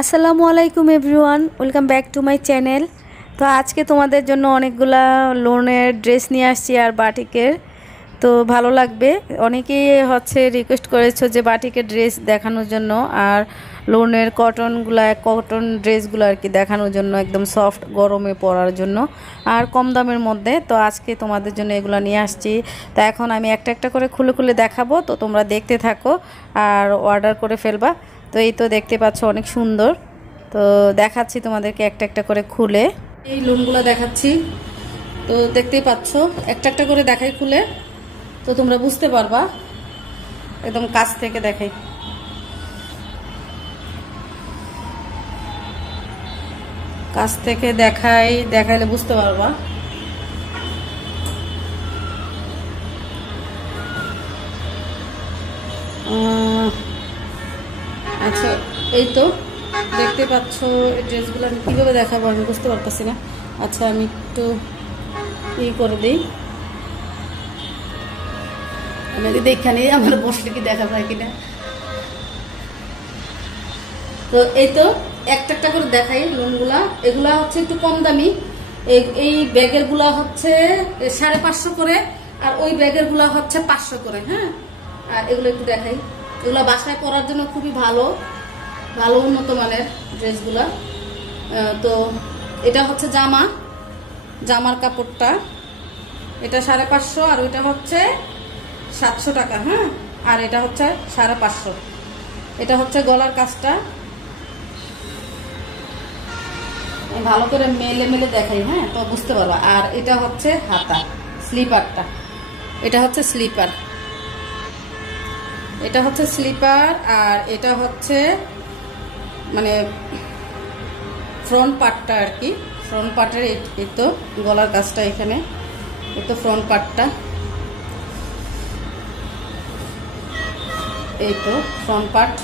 আসসালামু আলাইকুম everyone, welcome back to my channel. তো আজকে তোমাদের জন্য অনেকগুলা লোনের ড্রেস নিয়ে আসছি আর বাটিকের। তো ভালো লাগবে, অনেকেই রিকোয়েস্ট করেছো যে বাটিকের ড্রেস দেখানোর জন্য আর লোনের কটন ড্রেসগুলো আর কি দেখানোর জন্য, একদম সফট গরমে পরার জন্য আর কম দামের মধ্যে। তো আজকে তোমাদের জন্য এগুলো নিয়ে আসছি। তো এখন আমি একটা একটা করে খুলে খুলে দেখাবো, তো তোমরা দেখতে থাকো আর অর্ডার করে ফেলবা। তো এই তো দেখতে পাচ্ছ অনেক সুন্দর। তো দেখাচ্ছি তোমাদেরকে একটা একটা করে খুলে, এই লোনগুলো দেখাচ্ছি। তো দেখতেই পাচ্ছ একটা একটা করে দেখাই খুলে, তো তোমরা বুঝতে পারবা। একদম কাছ থেকে দেখাই, কাছ থেকে দেখাইলে বুঝতে পারবা। আচ্ছা, এই তো দেখতে পাচ্ছ এই ড্রেসগুলো আমি কীভাবে দেখাবো আমি বুঝতে পারতেছি না। আচ্ছা, আমি একটু করে দিই, আমি এখানে আমার বসলে কি দেখা যায় কিনা। তো এই তো একটা একটা করে দেখাই লোনগুলা। এগুলা একটু কম দামি। এই ব্যাগের গুলা 550 করে, আর ওই ব্যাগের গুলা 500 করে। হ্যাঁ, আর এগুলো একটু দেখাই। এগুলা বাসায় পরার জন্য খুবই ভালো উন্নত মানের ড্রেসগুলা। তো এটা জামার কাপড়টা, এটা 550, আর ওইটা 700 টাকা। হ্যাঁ, আর এটা 550। এটা গলার কাজটা ভালো করে মেলে দেখাই। হ্যাঁ, তো বুঝতে পারবা। আর এটা হাতা, স্লিপারটা, এটা স্লিপার, এটা স্লিপার। আর এটা মানে ফ্রন্ট পার্টটা আর কি, ফ্রন্ট পার্টের। এই তো গলার কাজটা এখানে, এই তো ফ্রন্ট পার্টটা, এই তো ফ্রন্ট পার্ট।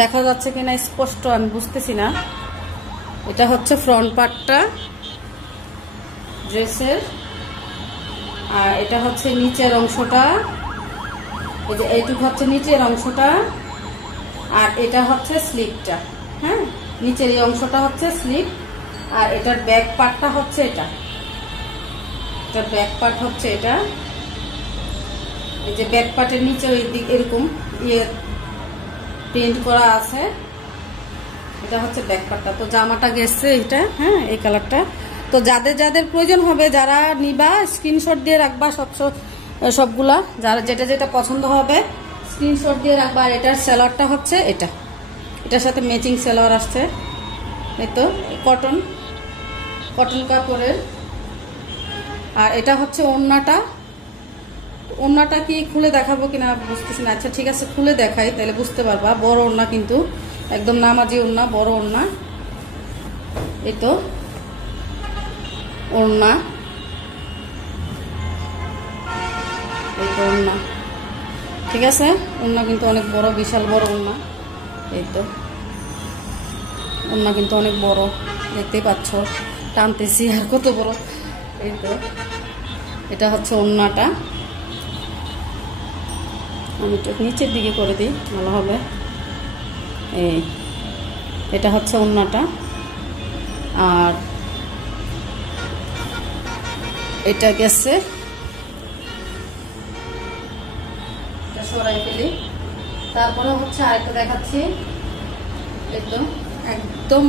দেখা যাচ্ছে কিনা স্পষ্ট আমি বুঝতেছি না। এটা ফ্রন্ট পার্টটা ড্রেসের। আর এটা নিচের অংশটা, এই যে এইটুকু নিচের অংশটা। আর এটা স্লিপটা। হ্যাঁ, নিচের এই অংশটা স্লিপ। আর এটার ব্যাক পার্টটা এটা, এটার ব্যাক পার্ট এটা। এই যে ব্যাক পার্টের নিচে ওই দিক এরকম প্রিন্ট করা আছে। এটা ব্যাক পার্টটা। তো জামাটা গেছে এটা। হ্যাঁ, এই কালারটা। তো যাদের যাদের প্রয়োজন হবে, যারা নিবা স্ক্রিনশট দিয়ে রাখবা সবগুলা, যারা যেটা যেটা পছন্দ হবে স্ক্রিনশট দিয়ে রাখবা। আর এটার সেলারটা এটার সাথে ম্যাচিং সেলার আসছে। এই তো কটন কাপড়ের। আর এটা ওড়নাটা কি খুলে দেখাবো কিনা বুঝতেছি না। আচ্ছা ঠিক আছে, খুলে দেখাই, তাহলে বুঝতে পারবা। বড় ওড়না, কিন্তু একদম নামাজি ওড়না, বড় ওড়না। এই তো ওড়না, এই তো ওড়না। ঠিক আছে, ওড়না কিন্তু অনেক বড়, বিশাল বড় ওড়না। এই তো ওড়না কিন্তু অনেক বড়, দেখতেই পাচ্ছ, টানতেছি আর কত বড়। এই তো এটা ওড়নাটা। আমি একটু নিচের দিকে করে দিই, ভালো হবে। এই এটা ওড়নাটা। আর এটা গেছে, এটা সরাই ফেলি। তারপরে আরেকটা দেখাচ্ছি। একদম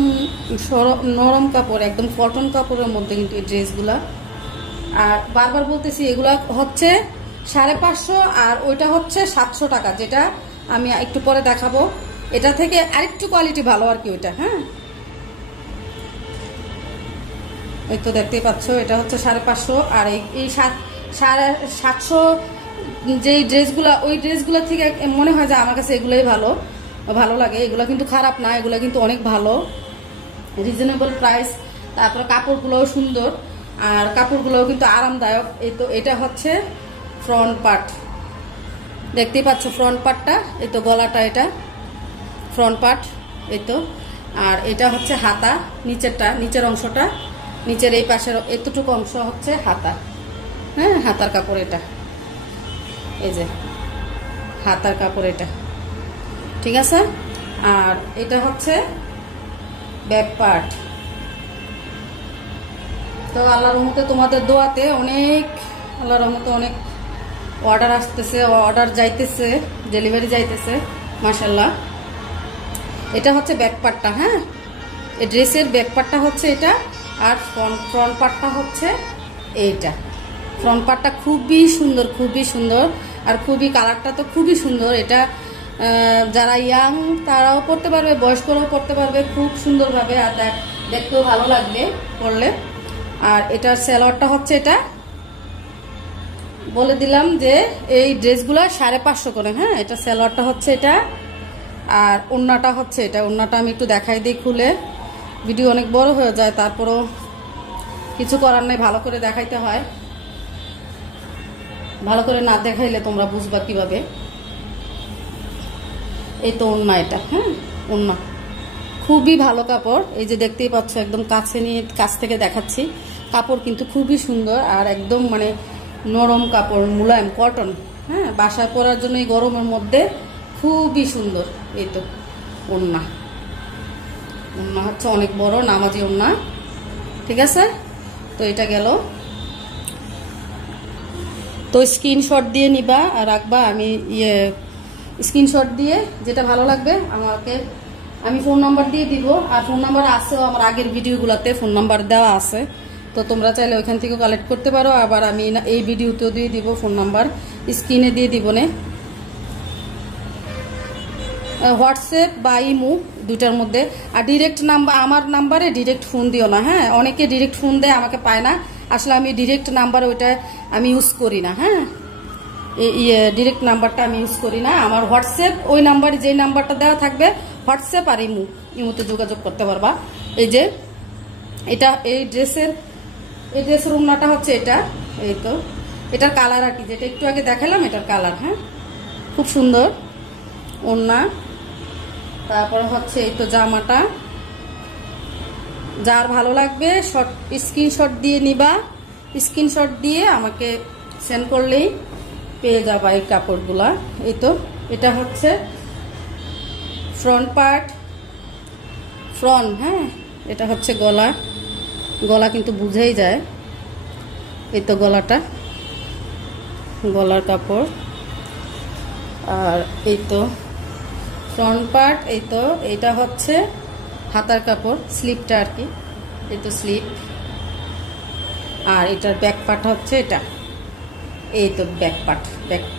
নরম কাপড়, একদম কটন কাপড়ের মধ্যে কিন্তু এই ড্রেসগুলা। আর বারবার বলতেছি, এগুলা 550, আর ওইটা 700 টাকা, যেটা আমি একটু পরে দেখাবো। এটা থেকে আরেকটু কোয়ালিটি ভালো আর কি ওইটা। হ্যাঁ, ওই তো দেখতেই পাচ্ছ, এটা 550। আর এই 750 যে ড্রেসগুলা, ওই ড্রেসগুলা থেকে মনে হয় যে আমার কাছে এগুলোই ভালো লাগে। এগুলো কিন্তু খারাপ না, এগুলো কিন্তু অনেক ভালো, রিজনেবল প্রাইস। তারপরে কাপড়গুলোও সুন্দর, আর কাপড়গুলোও কিন্তু আরামদায়ক। এই তো এটা ফ্রন্ট পার্ট, দেখতেই পাচ্ছ ফ্রন্ট পার্টটা। এই তো গলাটা, এটা ফ্রন্ট পার্ট। এই তো। আর এটা হাতা, নিচের অংশটা, নিচের এই পাশের এতটুকু অংশ হাতা। হ্যাঁ, হাতার কাপড় এটা, এই যে হাতার কাপড় এটা। ঠিক আছে, আর এটা হচ্ছে ব্যাক পার্ট। তো আল্লাহর রহমতে তোমাদের দোয়াতে অনেক, আল্লাহর রহমতে অনেক অর্ডার আসতেছে, অর্ডার যাইতেছে, ডেলিভারি যাইতেছে মাশাআল্লাহ। এটা হচ্ছে ব্যাক পার্টটা। হ্যাঁ, এই ড্রেসের ব্যাক পার্টটা হচ্ছে এটা, আর ফ্রন্ট পার্টটা হচ্ছে এইটা। ফ্রন্ট পার্টটা খুবই সুন্দর, খুবই সুন্দর, আর খুবই কালারটা তো খুবই সুন্দর। এটা যারা ইয়াং তারাও পরতে পারবে, বয়স্করাও পরতে পারবে খুব সুন্দরভাবে, আর দেখতেও ভালো লাগবে পরলে। আর এটার সালোয়ারটা হচ্ছে এটা, বলে দিলাম যে এই ড্রেসগুলো 550 করে। হ্যাঁ, এটা সালোয়ারটা হচ্ছে এটা, আর ওড়নাটা হচ্ছে এটা। ওড়নাটা আমি একটু দেখাই দিই খুলে, ভিডিও অনেক বড় হয়ে যায়, তারপরও কিছু করার নেই, ভালো করে দেখাইতে হয়। ভালো করে না দেখাইলে তোমরা বুঝবা কিভাবে। এই তো ওড়না এটা। হ্যাঁ, ওড়না খুবই ভালো কাপড়, এই যে দেখতেই পাচ্ছ, একদম কাছে নিয়ে কাছ থেকে দেখাচ্ছি। কাপড় কিন্তু খুবই সুন্দর, আর একদম মানে নরম কাপড়, মুলায়ম কটন। হ্যাঁ, বাসায় পরার জন্য এই গরমের মধ্যে খুবই সুন্দর। এই তো ওড়না, ওড়না হচ্ছে অনেক বড় নামাজি ওড়না। ঠিক আছে, তো এটা গেল। তো স্ক্রিনশট দিয়ে নিবা আর রাখবা। আমি স্ক্রিনশট দিয়ে যেটা ভালো লাগবে আমাকে, আমি ফোন নাম্বার দিয়ে দিব, আর ফোন নাম্বার আছেও আমার আগের ভিডিওগুলোতে ফোন নাম্বার দেওয়া আছে। তো তোমরা চাইলে ওইখান থেকে কালেক্ট করতে পারো। আবার আমি এই ভিডিওতেও দিয়ে দিব ফোন নাম্বার, স্ক্রিনে দিয়ে দিব নে। হোয়াটসঅ্যাপ বা ইমো দুইটার মধ্যে। আর ডিরেক্ট নাম্বার, আমার নাম্বারে ডিরেক্ট ফোন দিও না। হ্যাঁ, অনেকে ডিরেক্ট ফোন দেয়, আমাকে পায় না। আসলে আমি ডিরেক্ট নাম্বার ওইটা আমি ইউজ করি না। হ্যাঁ, ডিরেক্ট নাম্বারটা আমি ইউজ করি না। আমার হোয়াটসঅ্যাপ, ওই নাম্বারে যে নাম্বারটা দেওয়া থাকবে, হোয়াটসঅ্যাপ আর ইমোতে যোগাযোগ করতে পারবা। এই যে এটা, এই ড্রেসের ওড়নাটা হচ্ছে এটা। এই তো এটার কালার আর কি, যেটা একটু আগে দেখালাম, এটার কালার। হ্যাঁ, খুব সুন্দর ওড়না। তারপর হচ্ছে এই তো জামাটা। যার ভালো লাগবে স্ক্রিনশট দিয়ে নিবা, স্ক্রিনশট দিয়ে আমাকে সেন্ড করলেই পেয়ে যাবা এই কাপড়গুলা। এই তো এটা হচ্ছে ফ্রন্ট পার্ট, ফ্রন্ট। হ্যাঁ, এটা হচ্ছে গলা, গলা কিন্তু বুঝেই যায়। এই তো গলাটা, গলার কাপড়। আর এই তো ফ্রন্ট পার্ট। এই তো এটা হচ্ছে হাতার কাপড়, স্লিপটা আর কি। এই তো স্লিপ। আর এটার ব্যাক পার্ট হচ্ছে এটা। এই তো ব্যাক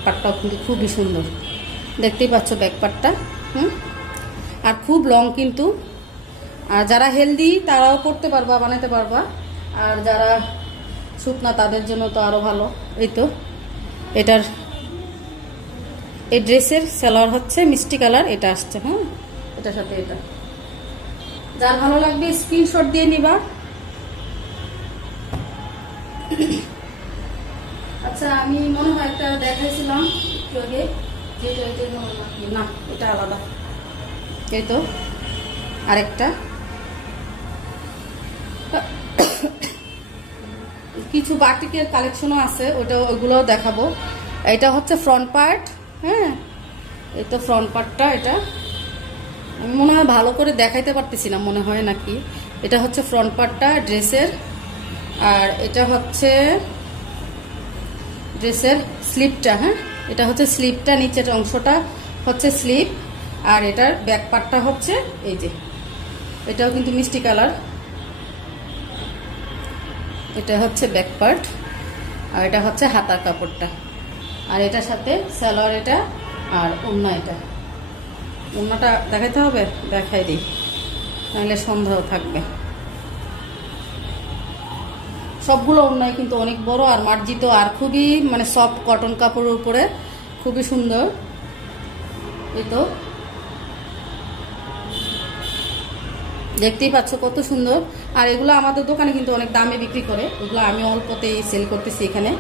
পার্টটাও কিন্তু খুবই সুন্দর, দেখতেই পাচ্ছ ব্যাক পার্টটা। আর খুব লং কিন্তু। আর যারা হেলদি তারাও পরতে পারবা, বানাতে পারবা। আর যারা শুকনা তাদের জন্য তো আরো ভালো। এই তো এটার, এই ড্রেসের সালোয়ার হচ্ছে মিষ্টি কালার, এটা আসছে। হ্যাঁ, এটার সাথে এটা। যার ভালো লাগবে স্ক্রিনশট দিয়ে নিবা। আচ্ছা, আমি মনে হয় একটা দেখাইছিলাম একটু আগে, না এটা আলাদা। এই তো আরেকটা, কিছু বাটিকের কালেকশনও আছে, ওইগুলোও দেখাবো। এটা হচ্ছে ফ্রন্ট পার্ট। হ্যাঁ, এই তো ফ্রন্ট পার্টটা। এটা আমি মনে হয় ভালো করে দেখাইতে পারতেছি না, মনে হয় নাকি। এটা হচ্ছে ফ্রন্ট পার্টটা ড্রেসের। আর এটা হচ্ছে ড্রেসের স্লিপটা। হ্যাঁ, এটা হচ্ছে স্লিপটা, নিচের অংশটা হচ্ছে স্লিপ। আর এটার ব্যাক পার্টটা হচ্ছে এই যে, এটাও কিন্তু মিষ্টি কালার। এটা হচ্ছে ব্যাক পার্ট, আর এটা হচ্ছে হাতার কাপড়টা। আর এটার সাথে সালোয়ার এটা, আর ওড়না এটা। ওড়নাটা দেখাইতে হবে, দেখাই দিই, নাহলে সন্দেহ থাকবে। সবগুলো ওড়নাই কিন্তু অনেক বড় আর মার্জিত, আর খুবই মানে সফট কটন কাপড়ের উপরে, খুবই সুন্দর। এই তো দেখতেই পাচ্ছ কত সুন্দর। আর এগুলো আমাদের দোকানে কিন্তু অনেক দামে বিক্রি করে, ওগুলো আমি অল্পতেই সেল করতেছি এখানে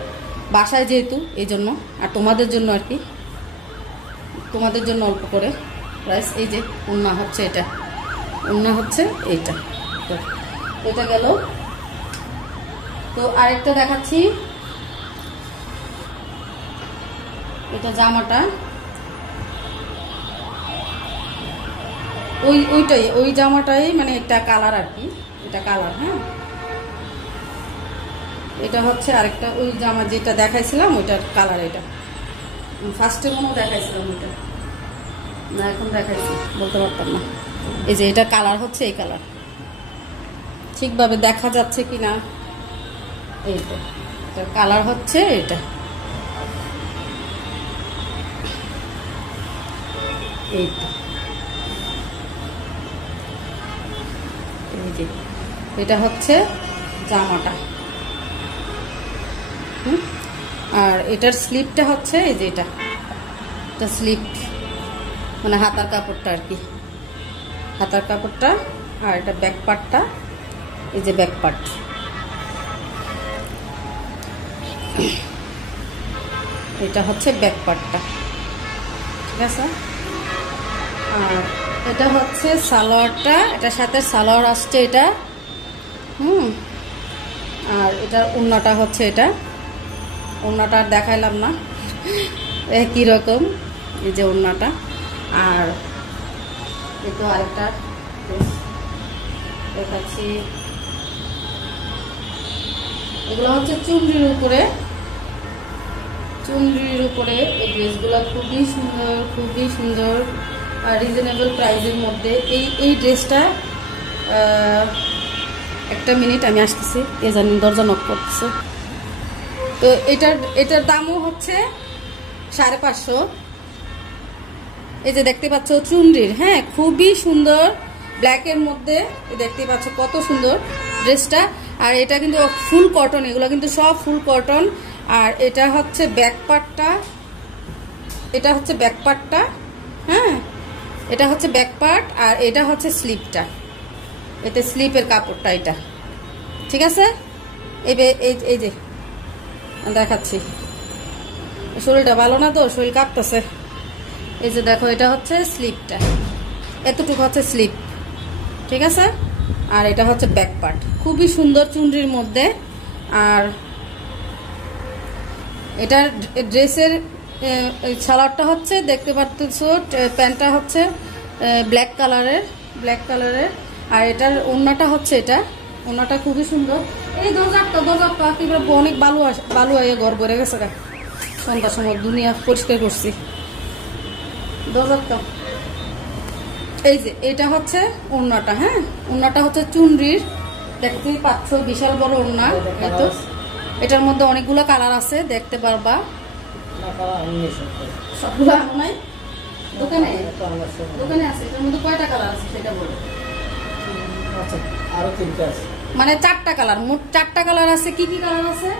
বাসায় যেহেতু, এই জন্য। আর তোমাদের জন্য আর কি, তোমাদের জন্য অল্প করে প্রাইস। এই যে ওড়না হচ্ছে এটা, ওড়না হচ্ছে এইটা। তো এটা গেল। তো আরেকটা দেখাচ্ছি, এটা জামাটা। ওইটাই ওই জামাটাই মানে এটা কালার আর কি, এটা কালার। হ্যাঁ, এটা হচ্ছে আরেকটা ওই জামা যেটা দেখাইছিলাম ওইটার কালার। এটা ফার্স্টে মনে দেখাইছিলাম ওইটা, না এখন দেখাইছি বলতে পারতাম না। এই যে এটা কালার হচ্ছে এই কালার, ঠিকভাবে দেখা যাচ্ছে কি না? এই তো এটার কালার হচ্ছে এটা। এই তো এই যে এটা হচ্ছে জামাটা। আর এটার স্লিপটা হচ্ছে এই যে এটা স্লিপ মানে হাতার কাপড়টা আর কি, হাতার কাপড়টা। আর এটা ব্যাক পার্টটা, এই যে ব্যাক পার্ট। এটা হচ্ছে ব্যাক পার্টটা, ঠিক আছে। আর এটা হচ্ছে সালোয়ারটা, এটার সাথে সালোয়ার আসছে এটা। আর এটার ওড়নাটা হচ্ছে এটা, ওড়নাটা আর দেখাইলাম না, একই রকম এই যে ওড়নাটা। আর এই তো আরেকটা দেখাচ্ছি, এগুলো হচ্ছে চুনরির উপরে, চুনরির উপরে এই ড্রেসগুলো খুবই সুন্দর, খুবই সুন্দর আর রিজনেবল প্রাইসের মধ্যে। এই ড্রেসটা একটা মিনিট আমি আসতেছি, এ জানি দরজা নক করতেছে। তো এটার দামও হচ্ছে 550। এই যে দেখতে পাচ্ছ চুনরির, হ্যাঁ খুবই সুন্দর ব্ল্যাকের মধ্যে, দেখতে পাচ্ছ কত সুন্দর ড্রেসটা। আর এটা কিন্তু ফুল কটন, এগুলো কিন্তু সব ফুল কটন। আর এটা হচ্ছে ব্যাক পার্টটা, এটা হচ্ছে ব্যাক পার্টটা, হ্যাঁ এটা হচ্ছে ব্যাক পার্ট। আর এটা হচ্ছে স্লিপটা, এতে স্লিপের কাপড়টা এটা, ঠিক আছে। এই যে দেখাচ্ছি, শরীরটা ভালো না তো, শরীর কাঁপতেছে। এই যে দেখো এটা হচ্ছে স্লিপটা, এতটুকু হচ্ছে স্লিপ, ঠিক আছে। আর এটা হচ্ছে ব্যাক পার্ট, খুবই সুন্দর চুনরির মধ্যে। আর এটার ড্রেসের সালোয়ারটা হচ্ছে দেখতে পাচ্ছ, প্যান্টটা হচ্ছে ব্ল্যাক কালারের। আর এটার ওড়নাটা হচ্ছে এটা, ওড়নাটা খুবই সুন্দর। এই দরজাটা অনেক বালু আইয়ে ঘর ভরে গেছে, সন্ধ্যার সময় দুনিয়া পরিষ্কার করছি দরজাটা। এই যে এটা হচ্ছে ওড়নাটা, হ্যাঁ ওড়নাটা হচ্ছে চুনরির, দেখতেই পাচ্ছ বিশাল বড় ওড়না। এই তো এটার মধ্যে অনেকগুলো কালার আছে, দেখতে পারবা। সবগুলো আনো নাই দোকানে? দোকানে আছে। এটার মধ্যে কয়টা কালার আছে সেটা বলো। আরো 3টা আছে, মানে 4টা কালার, মোট 4টা কালার আছে। কি কি কালার আছে?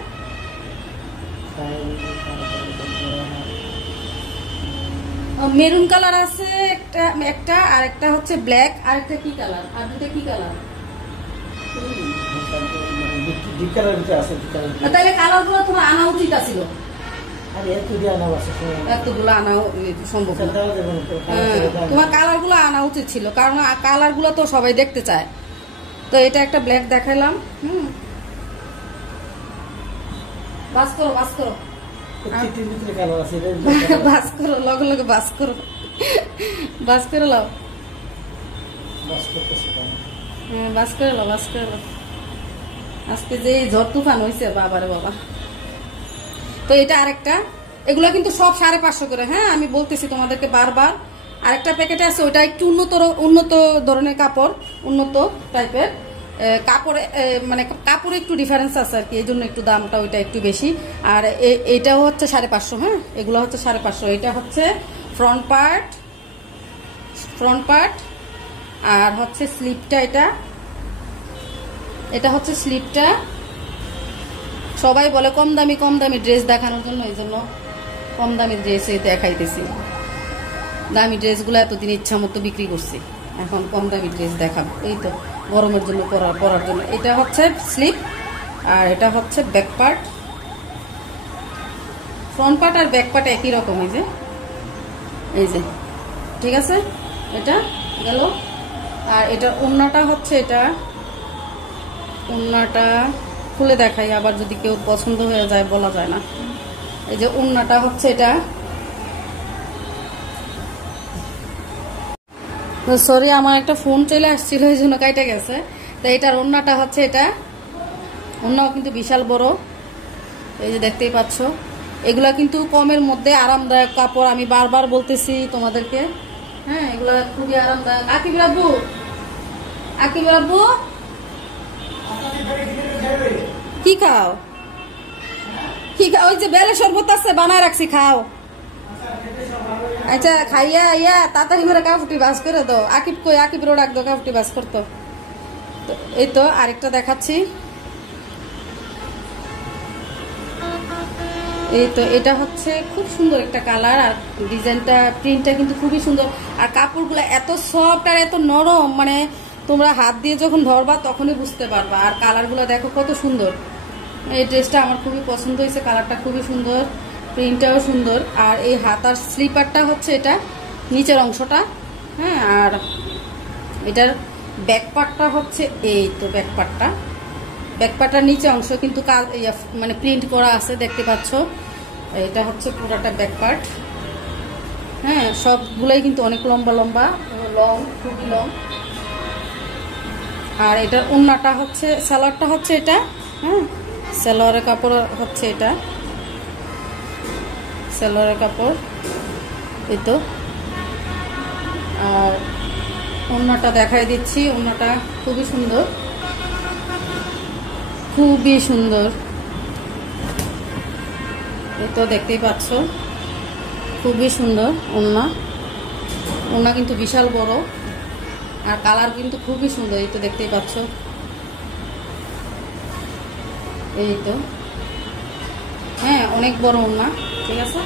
মেরুন কালার আছে একটা, আর একটা হচ্ছে ব্ল্যাক, আর একটা কি কালার, আর দুটো কি কালার? তাহলে কালার গুলো তোমার আনা উচিত ছিল, এতগুলো আনা সম্ভব না। তোমার কালার গুলো আনা উচিত ছিল, কারণ কালার গুলো তো সবাই দেখতে চায়। তো এটা একটা ব্ল্যাক দেখাইলাম। বাস করো বাস করো বাস করো, লগে লগে বাস করো, বাস করে লাও, বাস করে লাও, বাস করে লাও। আজকে যে ঝড় তুফান হয়েছে বাবারে বাবা। তো এটা আরেকটা, এগুলো কিন্তু সব 550 করে। হ্যাঁ আমি বলতেছি তোমাদেরকে বারবার। আরেকটা প্যাকেটে আছে, ওইটা একটু উন্নত ধরনের কাপড়, উন্নত টাইপের কাপড়, মানে কাপড়ে একটু ডিফারেন্স আছে আর কি, এই জন্য একটু দামটা ওইটা একটু বেশি। আর এটাও হচ্ছে 550। হ্যাঁ এগুলো হচ্ছে 550। এটা হচ্ছে ফ্রন্ট পার্ট আর হচ্ছে স্লিপটা, এটা হচ্ছে স্লিপটা। সবাই বলে কম দামি ড্রেস দেখানোর জন্য, এই জন্য কম দামি ড্রেস দেখাইতেছি। দামি ড্রেসগুলো এতদিন ইচ্ছা মতো বিক্রি করছি, এখন কম দামি ড্রেস দেখাবো। এই তো গরমের জন্য পরার জন্য। এটা হচ্ছে স্লিপ আর এটা হচ্ছে ব্যাক পার্ট। ফ্রন্ট পার্ট আর ব্যাক পার্ট একই রকম। এই যে ঠিক আছে, এটা গেল। আর এটা ওড়নাটা হচ্ছে, এটা ওড়নাটা খুলে দেখাই, আবার যদি কেউ পছন্দ হয়ে যায় বলা যায় না। এই যে ওড়নাটা হচ্ছে এটা, তো সরি, আমার একটা ফোন চলে আসছিল, এই জন্য কাইটা গেছে। তো এটার ওড়নাটা হচ্ছে এটা, ওড়নাও কিন্তু বিশাল বড়, এই যে দেখতেই পাচ্ছ। এগুলা কিন্তু কমের মধ্যে আরামদায়ক কাপড়, আমি বারবার বলতেছি তোমাদেরকে। হ্যাঁ, এগুলা খুবই আরামদায়ক। আকিব রাব্বু, আকিব রাব্বু কি খাও, কি খাও? ওই যে বেলে শরবত আছে বানায় রাখছি, খাও। আচ্ছা, খাইয়া ইয়া তাড়াতাড়ি করে কাপড়টি বাস করে দাও। আকিব কই? আকিবেরও ডাক দাও, কাপড়টি বাস করতো। তো এই তো আরেকটা দেখাচ্ছি। এই তো এটা হচ্ছে খুব সুন্দর একটা কালার, আর ডিজাইনটা প্রিন্টটা কিন্তু খুবই সুন্দর। আর কাপড়গুলো এত সফট আর এত নরম, মানে তোমরা হাত দিয়ে যখন ধরবা তখনই বুঝতে পারবা। আর কালারগুলো দেখো কত সুন্দর। এই ড্রেসটা আমার খুবই পছন্দ হয়েছে, কালারটা খুবই সুন্দর, প্রিন্টটাও সুন্দর। আর এই হাতার স্লিপারটা হচ্ছে এটা নিচের অংশটা, হ্যাঁ। আর এটার ব্যাক পার্টটা হচ্ছে এই তো ব্যাক পার্টটার নিচে অংশ কিন্তু মানে প্রিন্ট করা আছে, দেখতে পাচ্ছ। এটা হচ্ছে পুরোটা ব্যাক পার্ট, হ্যাঁ। সবগুলাই কিন্তু অনেক লম্বা লম্বা, খুবই লং। আর এটার ওড়নাটা হচ্ছে, সালোয়ারটা হচ্ছে এটা, হ্যাঁ। সালোয়ারের কাপড় হচ্ছে এটা, সালোয়ারের কাপড়, এই তো। আর ওড়নাটা দেখাই দিচ্ছি, ওড়নাটা খুবই সুন্দর, খুবই সুন্দর, এই তো দেখতেই পাচ্ছ, খুবই সুন্দর ওড়না। ওড়না কিন্তু বিশাল বড়, আর কালার কিন্তু খুবই সুন্দর, এই তো দেখতেই পাচ্ছ। এই তো, হ্যাঁ, অনেক বড় ওড়না, ঠিক আছে।